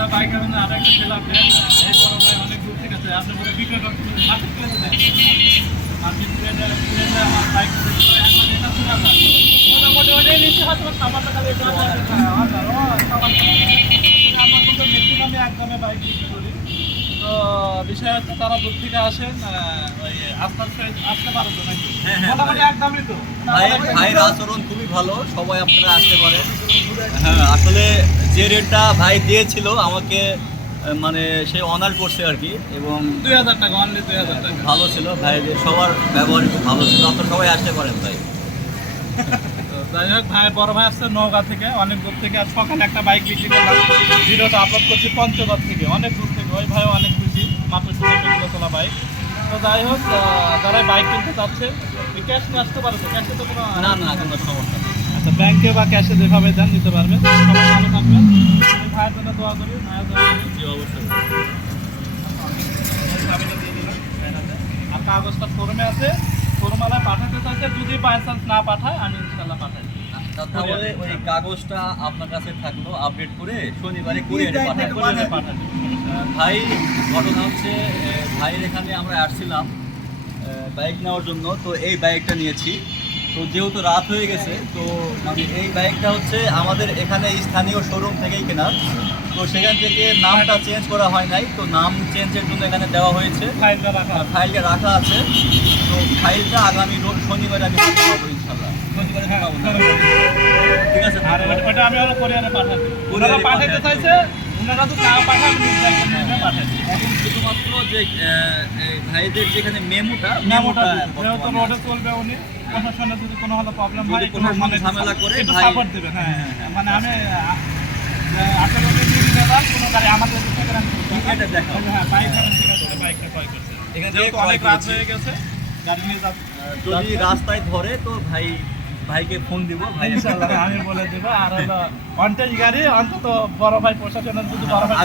ছেলে বাইক এবং আরেকটা ছেলে আপনি এই বড় ভাই অনেক দূর থেকে আছে আপনি বলে বিক্রয় মার্কেট প্লেসে মার্কেট প্লেসে আমার বাইক এটা শোনা যায় মোটামুটি ওটাই নিচ্ছে হয়তো সামানটা খালি এটা আমার কিন্তু ম্যাক্সিমামে একদমে বাইক বিক্রি করি তো বিষয় হচ্ছে তারা দূর থেকে আসেন ওই আসতে পারো তো নাকি মোটামুটি একদমই তো ভাইয়ের আচরণ খুবই ভালো, সবাই আপনারা আসতে পারেন। হ্যাঁ, আসলে যে রেটটা ভাই দিয়েছিল আমাকে মানে সে অনার করছে আর কি, এবং 2000 টাকা অনলি 2000 টাকা ভালো ছিল ভাইদের, সবার ব্যবহার খুব ভালো ছিল। আপনারা সবাই আসতে পারেন ভাই। তো যাই হোক ভাই বড় ভাই আসছে নওগাঁ থেকে অনেক দূর থেকে, আর সকালে একটা বাইক বিক্রি করলাম, ভিডিওটা আপলোড করছি পঞ্চগড় থেকে অনেক দূর থেকে, ওই ভাইও অনেক খুশি, মাত্র 16 কিলো তোলা বাইক। তো যাই হোক যারা বাইক কিনতে চাচ্ছে ক্যাশ নিয়ে আসতে পারে, তো ক্যাশে তো কোনো না না, কোনো সমস্যা নেই। আচ্ছা ব্যাংকে বা ক্যাশে যেভাবে দেন নিতে পারবেন। সবাই ভালো থাকবেন, আমি ভাইয়ের জন্য দোয়া করি, মায়ের দোয়া করি। জি অবশ্যই। চাবিটা দিয়ে দিলাম, আর কাগজটা শোরুমে আছে, শোরুমওয়ালায় পাঠাতে চাইছে, যদি বাই চান্স না পাঠায় আমি ইনশাল্লাহ পাঠাই। তাহলে ওই কাগজটা আপনার কাছে থাকলো, আপডেট করে শনিবারে কুরিয়ারে পাঠাবেন। ভাই ঘটনা হচ্ছে ভাইয়ের এখানে আমরা আসছিলাম বাইক নেওয়ার জন্য, তো এই বাইকটা নিয়েছি। তো যেহেতু রাত হয়ে গেছে, তো মানে এই বাইকটা হচ্ছে আমাদের এখানে স্থানীয় শোরুম থেকেই কেনা, তো সেখান থেকে নামটা চেঞ্জ করা হয় নাই, তো নাম চেঞ্জের জন্য এখানে দেওয়া হয়েছে, ফাইলটা রাখা ফাইলটা রাখা আছে। তো ফাইলটা আগামী শনিবারে আমি হাতে পাবো ইনশাল্লাহ। শনিবারে পাবো না, ঠিক আছে? আর ওটা আমি আরো কোরিয়ারে পাঠাবো, ওনারা কোরিয়ারে পাঠাতে পাঠাতে চাইছে, ওনারা তো না পাঠায় আমি নির্দেশ পাঠাই। এখন শুধুমাত্র যে ভাইদের যেখানে মেমোটা যেহেতু রোডে চলবে, উনি প্রশাসনের যদি কোনো হলো প্রবলেম হয়, কোনো ঝামেলা করে একটু ভাই সাপোর্ট দেবেন। হ্যাঁ মানে আমি আপনার রোডে নিয়ে নিতে পার কোনো গাড়ি আমাদের থেকে এটা দেখা হ্যাঁ বাইক বাইকটা ক্রয় করছে, এখান থেকে যেহেতু অনেক রাত হয়ে গেছে গাড়ি নিয়ে যাচ্ছে। যদি রাস্তায় ধরে তো ভাইকে ফোন দিব, ভাই ইনশাআল্লাহ আমি বলে দেব। আর হলো কন্টেস্ট গাড়ি অন্তত বড় ভাই প্রশাসনের যদি বড় ভাই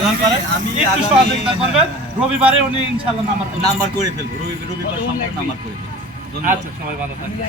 আমি একটু সহযোগিতা করবেন, রবিবারে উনি ইনশাআল্লাহ নাম্বার করে ফেলবো, রবিবার সম্পর্কে নাম্বার করে ফেলবো। আচ্ছা সবাই ভালো থাকবেন।